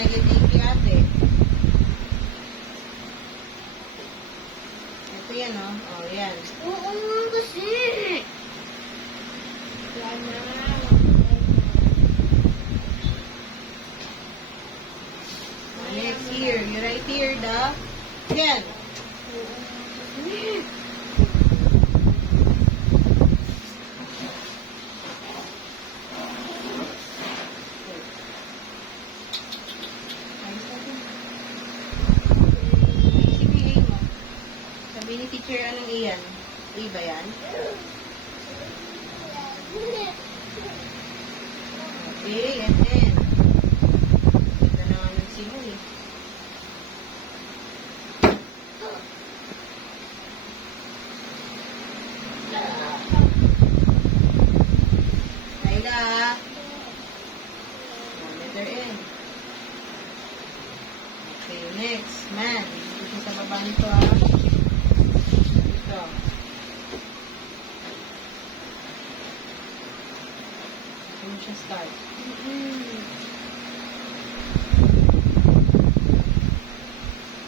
negative kay ate. Ito yan, oh. Oh, yan. Oo nga kasi. Yan na. Next here. You write here the... Yan. Sabi ni teacher, anong iyan? A ba yan? Okay, and then. Ito na nga nagsimul eh. Laila. Letter N. Okay, next. Man. Dito sa baba nito ah. Ito. Ito mo siya start.